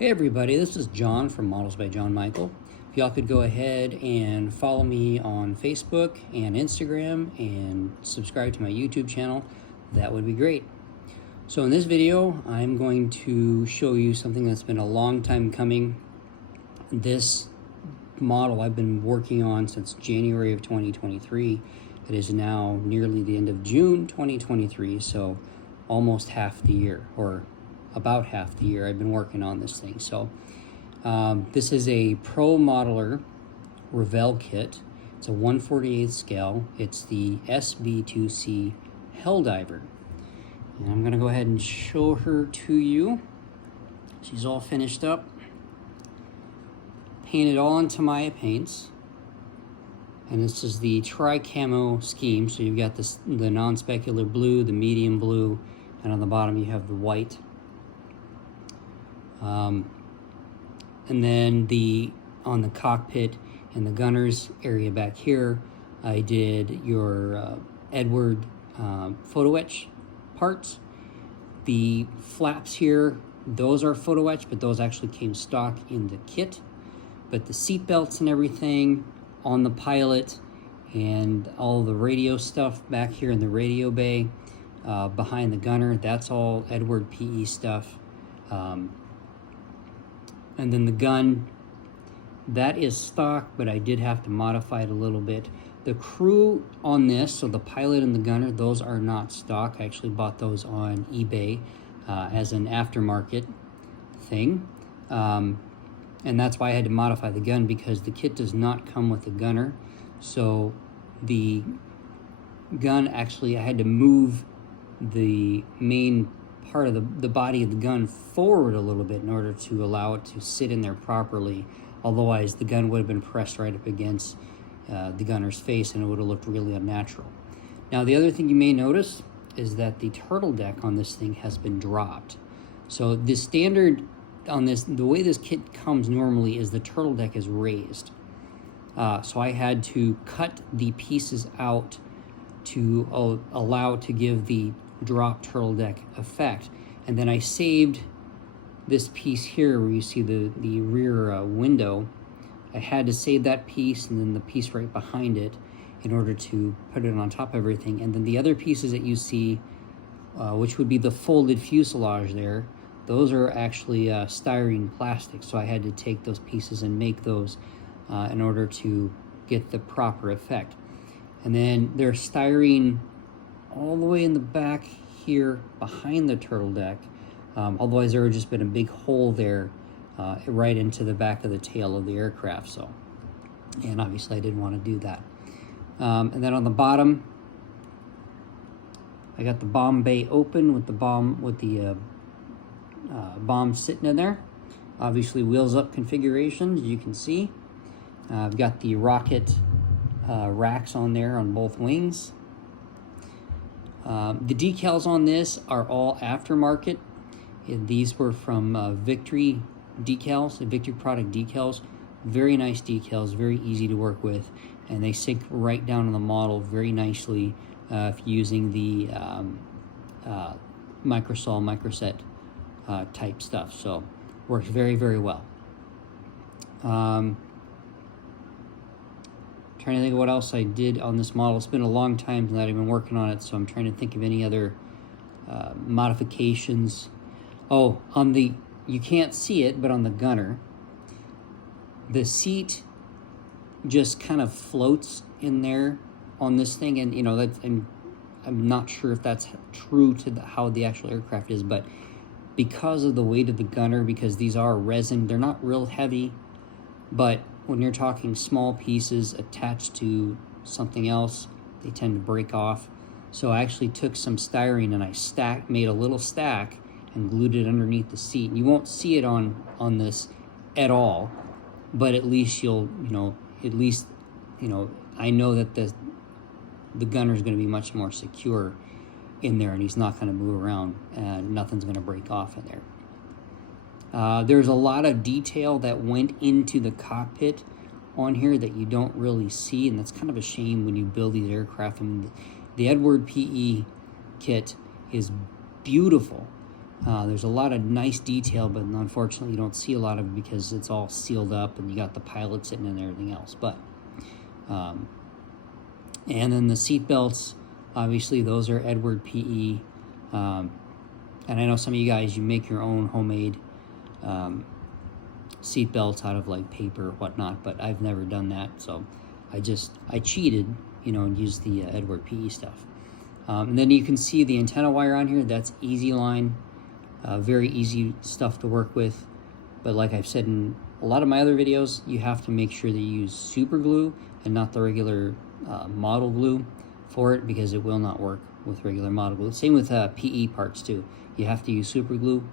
Hey everybody, this is John from Models by John Michael. If y'all could go ahead and follow me on Facebook and Instagram and subscribe to my YouTube channel, that would be great. So in this video, I'm going to show you something that's been a long time coming. This model I've been working on since January of 2023. It is now nearly the end of June 2023, so almost half the year, or about half the year I've been working on this thing. So this is a Pro Modeler Revell kit. It's a 1/48 scale. It's the SB2C Helldiver. And I'm gonna go ahead and show her to you. She's all finished up. Painted all into Maya paints. And this is the tri-camo scheme. So you've got this, the non-specular blue, the medium blue, and on the bottom you have the white. And then on the cockpit and the gunner's area back here, I did your Edward photo etch parts. The flaps here, those are photo etch, but those actually came stock in the kit. But the seat belts and everything on the pilot and all the radio stuff back here in the radio bay behind the gunner, that's all Edward PE stuff. And then the gun, that is stock, but I did have to modify it a little bit. The crew on this, so the pilot and the gunner, those are not stock. I actually bought those on eBay as an aftermarket thing. And that's why I had to modify the gun, because the kit does not come with a gunner. So the gun, actually, I had to move the main part of the body of the gun forward a little bit in order to allow it to sit in there properly. Otherwise, the gun would have been pressed right up against the gunner's face and it would have looked really unnatural. Now, the other thing you may notice is that the turtle deck on this thing has been dropped. So the standard on this, the way this kit comes normally is the turtle deck is raised. So I had to cut the pieces out to allow it to give the drop turtle deck effect. And then I saved this piece here where you see the rear window. I had to save that piece and then the piece right behind it in order to put it on top of everything. And then the other pieces that you see, which would be the folded fuselage there, those are actually styrene plastic. So I had to take those pieces and make those in order to get the proper effect. And then there's styrene all the way in the back here behind the turtle deck. Otherwise there would just been a big hole there right into the back of the tail of the aircraft. So, and obviously I didn't want to do that. And then on the bottom, I got the bomb bay open with the bomb sitting in there. Obviously wheels up configuration, as you can see. I've got the rocket racks on there on both wings. The decals on this are all aftermarket. These were from Victory decals, Victory product decals. Very nice decals, very easy to work with, and they sink right down on the model very nicely if using the microsol, microset type stuff. So works very, very well. Trying to think of what else I did on this model. It's been a long time that I've been working on it, so I'm trying to think of any other modifications. Oh, on the, you can't see it, but on the gunner, the seat just kind of floats in there on this thing, and you know, that's, I'm not sure if that's true to how the actual aircraft is, but because of the weight of the gunner, because these are resin, they're not real heavy, but when you're talking small pieces attached to something else, they tend to break off. So I actually took some styrene and I made a little stack and glued it underneath the seat. You won't see it on this at all, but at least you'll, I know that the gunner is going to be much more secure in there, and he's not going to move around and nothing's going to break off in there. There's a lot of detail that went into the cockpit on here that you don't really see, and that's kind of a shame when you build these aircraft. I mean, the Edward PE kit is beautiful, There's a lot of nice detail, but unfortunately you don't see a lot of it because it's all sealed up and you got the pilot sitting in there and everything else. But and then the seat belts, obviously those are Edward PE. And I know some of you guys, you make your own homemade seat belts out of like paper or whatnot, but I've never done that. So I cheated, you know, and used the Edward PE stuff. And then you can see the antenna wire on here. That's easy line, very easy stuff to work with. But like I've said in a lot of my other videos, you have to make sure that you use super glue and not the regular model glue for it, because it will not work with regular model glue. Same with PE parts too. You have to use super glue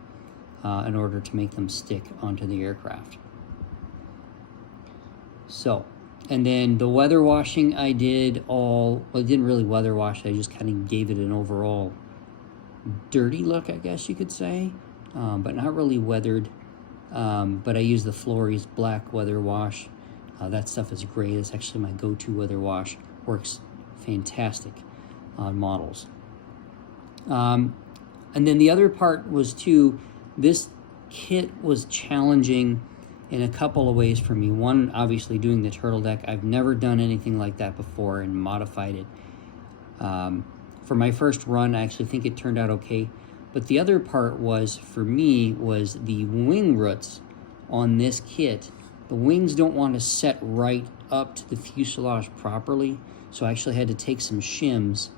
in order to make them stick onto the aircraft. So, and then the weather washing I did all, well, I didn't really weather wash, I just kind of gave it an overall dirty look, I guess you could say, but not really weathered. But I used the Flores black weather wash. That stuff is great. It's actually my go-to weather wash. Works fantastic on models. And then the other part was too, this kit was challenging in a couple of ways for me. One, obviously doing the turtle deck. I've never done anything like that before and modified it. For my first run, I actually think it turned out okay. But the other part was, for me, was the wing roots on this kit. The wings don't want to set right up to the fuselage properly. So I actually had to take some shims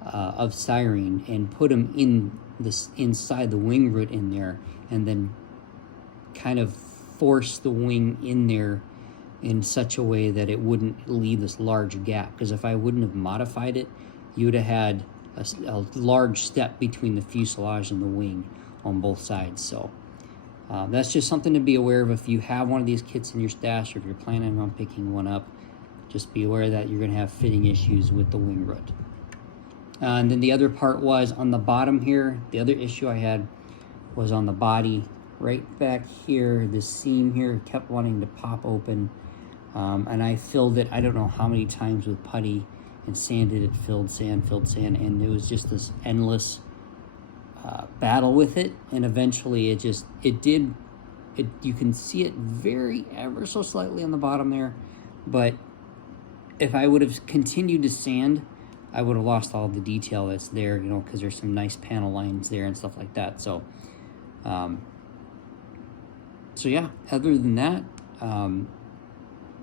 of styrene and put them in this inside the wing root in there, and then kind of force the wing in there in such a way that it wouldn't leave this large gap. Because if I wouldn't have modified it, you would have had a large step between the fuselage and the wing on both sides. So that's just something to be aware of. If you have one of these kits in your stash, or if you're planning on picking one up, just be aware that you're going to have fitting issues with the wing root. And then the other part was on the bottom here. The other issue I had was on the body. Right back here, this seam here kept wanting to pop open. And I filled it, I don't know how many times with putty, and sanded it, filled sand, and it was just this endless battle with it. And eventually you can see it ever so slightly on the bottom there. But if I would have continued to sand, I would have lost all the detail that's there, you know, because there's some nice panel lines there and stuff like that. So, so yeah, other than that,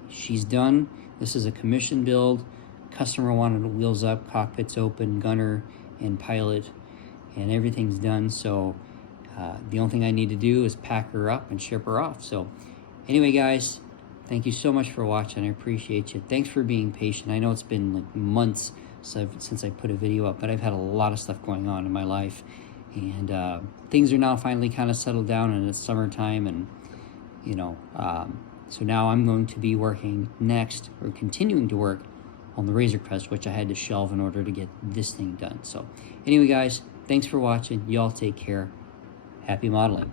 she's done. This is a commission build. Customer wanted wheels up, cockpits open, gunner and pilot, and everything's done. So the only thing I need to do is pack her up and ship her off. So anyway, guys, thank you so much for watching. I appreciate you. Thanks for being patient. I know it's been like months since I put a video up, but I've had a lot of stuff going on in my life, and things are now finally kind of settled down, and it's summertime, and you know, so now I'm going to be working next, or continuing to work on the Razor Crest, which I had to shelve in order to get this thing done. So anyway, guys, thanks for watching. Y'all take care. Happy modeling.